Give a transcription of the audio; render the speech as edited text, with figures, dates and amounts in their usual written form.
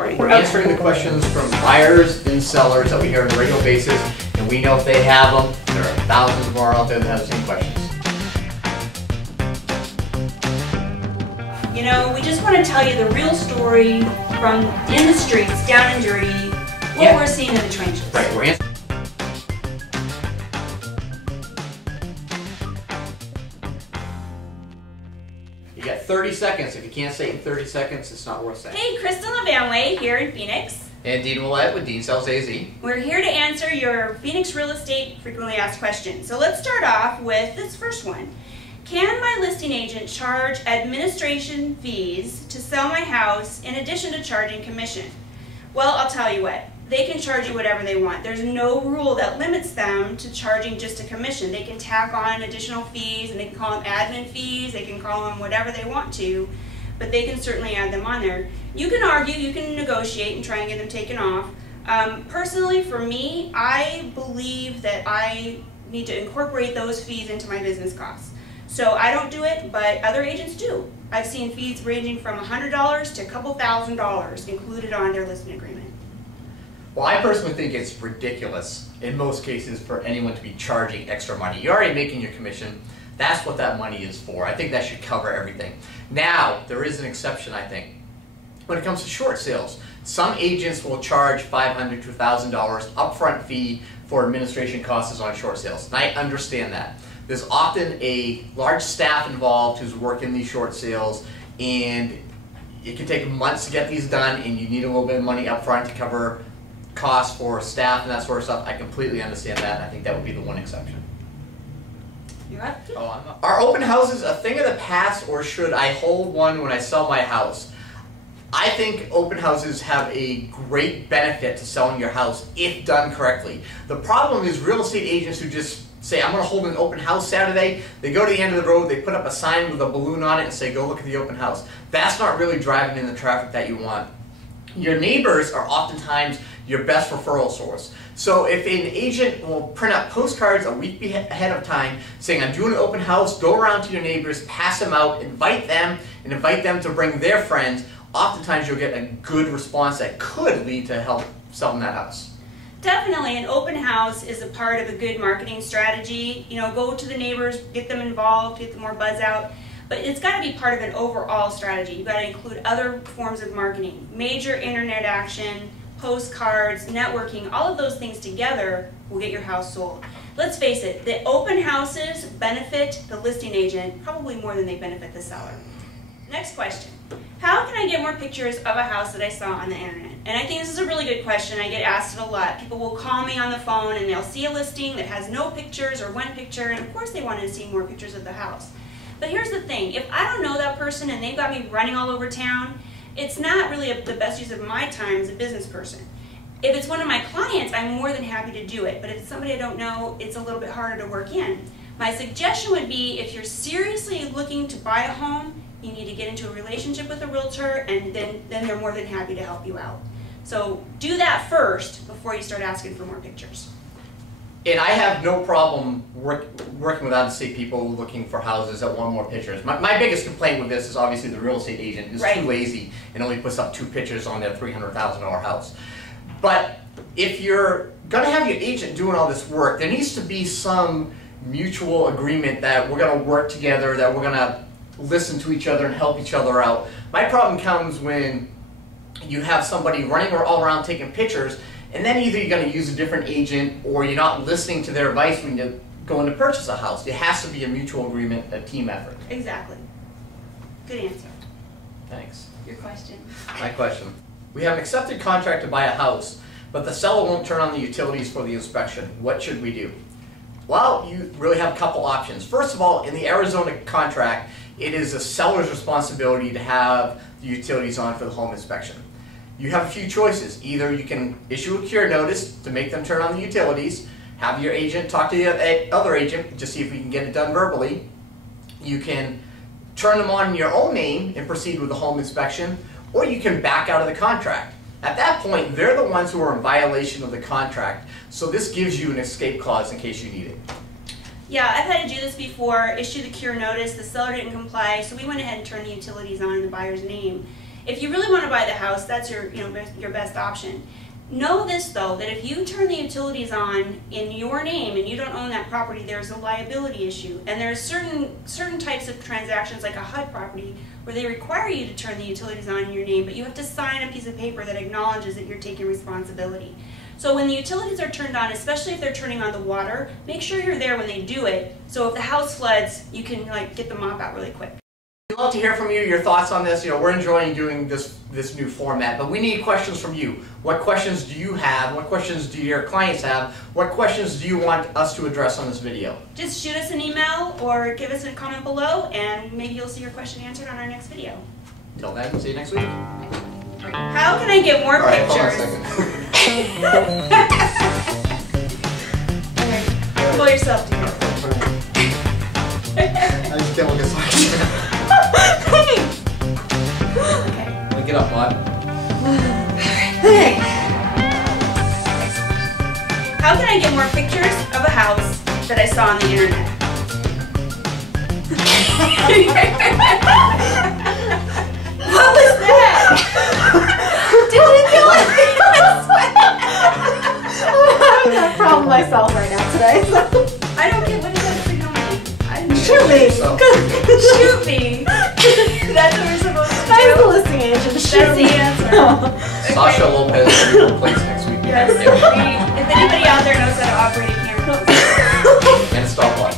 We're answering the questions from buyers and sellers that we hear on a regular basis, and we know if they have them, there are thousands more out there that have the same questions. You know, we just want to tell you the real story from in the streets, down and dirty, what we're seeing in the trenches. Right, we're answering. You got 30 seconds. If you can't say it in 30 seconds, it's not worth saying. Hey, Kristen LaVanway here in Phoenix. And Dean Willett with Dean Sells AZ. We're here to answer your Phoenix real estate frequently asked questions. So let's start off with this first one. Can my listing agent charge administration fees to sell my house in addition to charging commission? Well, I'll tell you what. They can charge you whatever they want. There's no rule that limits them to charging just a commission. They can tack on additional fees, and they can call them admin fees, they can call them whatever they want to, but they can certainly add them on there. You can argue, you can negotiate and try and get them taken off. Personally, for me, I believe that I need to incorporate those fees into my business costs. So I don't do it, but other agents do. I've seen fees ranging from $100 to a couple $1,000s included on their listing agreement. Well, I personally think it's ridiculous in most cases for anyone to be charging extra money. You're already making your commission. That's what that money is for. I think that should cover everything. Now, there is an exception, I think. When it comes to short sales, some agents will charge $500 to $1,000 upfront fee for administration costs on short sales. And I understand that. There's often a large staff involved who's working these short sales, and it can take months to get these done, and you need a little bit of money upfront to cover costs for staff and that sort of stuff. I completely understand that, and I think that would be the one exception. You're up. Are open houses a thing of the past, or should I hold one when I sell my house? I think open houses have a great benefit to selling your house if done correctly. The problem is real estate agents who just say, I'm going to hold an open house Saturday. They go to the end of the road, they put up a sign with a balloon on it and say, go look at the open house. That's not really driving in the traffic that you want. Your neighbors are oftentimes your best referral source. So if an agent will print out postcards a week ahead of time saying, I'm doing an open house, go around to your neighbors, pass them out, invite them, and invite them to bring their friends, oftentimes you'll get a good response that could lead to help selling that house. Definitely, an open house is a part of a good marketing strategy. You know, go to the neighbors, get them involved, get more buzz out. But it's got to be part of an overall strategy. You've got to include other forms of marketing, major internet action, postcards, networking, all of those things together will get your house sold. Let's face it, the open houses benefit the listing agent probably more than they benefit the seller. Next question. How can I get more pictures of a house that I saw on the internet? And I think this is a really good question. I get asked it a lot. People will call me on the phone and they'll see a listing that has no pictures or one picture, and of course they want to see more pictures of the house. But here's the thing. If I don't know that person and they've got me running all over town, it's not really the best use of my time as a business person. If it's one of my clients, I'm more than happy to do it. But if it's somebody I don't know, it's a little bit harder to work in. My suggestion would be, if you're seriously looking to buy a home, you need to get into a relationship with a realtor, and then they're more than happy to help you out. So do that first before you start asking for more pictures. And I have no problem working with out-of-state people looking for houses that want more pictures. My biggest complaint with this is obviously the real estate agent is too lazy and only puts up 2 pictures on their $300,000 house. But if you're going to have your agent doing all this work, there needs to be some mutual agreement that we're going to work together, that we're going to listen to each other and help each other out. My problem comes when you have somebody running all around taking pictures, and then either you're going to use a different agent or you're not listening to their advice when you're going to purchase a house. It has to be a mutual agreement, a team effort. Exactly. Good answer. Thanks. Your question. My question. We have an accepted contract to buy a house, but the seller won't turn on the utilities for the inspection. What should we do? Well, you really have a couple options. First of all, in the Arizona contract, it is the seller's responsibility to have the utilities on for the home inspection. You have a few choices. Either you can issue a cure notice to make them turn on the utilities, have your agent talk to the other agent to see if we can get it done verbally. You can turn them on in your own name and proceed with the home inspection, or you can back out of the contract. At that point, they're the ones who are in violation of the contract, so this gives you an escape clause in case you need it. Yeah, I've had to do this before, issue the cure notice, the seller didn't comply, so we went ahead and turned the utilities on in the buyer's name. If you really want to buy the house, that's your your best option. Know this though, that if you turn the utilities on in your name and you don't own that property, there's a liability issue. And there's certain types of transactions, like a HUD property, where they require you to turn the utilities on in your name, but you have to sign a piece of paper that acknowledges that you're taking responsibility. So when the utilities are turned on, especially if they're turning on the water, make sure you're there when they do it, so if the house floods, you can get the mop out really quick. We'd love to hear from you, your thoughts on this. We're enjoying doing this new format, but we need questions from you. What questions do you have? What questions do your clients have? What questions do you want us to address on this video? Just shoot us an email or give us a comment below, and maybe you'll see your question answered on our next video. Until then, see you next week. How can I get more pictures? Hold on a second. Pull yourself together. I just can't look at something. Okay. Get up, bud. Okay. How can I get more pictures of a house that I saw on the internet? What was that? Did you kill it? I'm having that problem myself right now today. So. I don't get what is that signal mean. Shoot me! Shoot me! That's what we're supposed to do. That's the listing agent. That's the answer. Sasha Lopez will be replaced next week. Yes. If anybody out there knows how to operate a camera, And a stopwatch.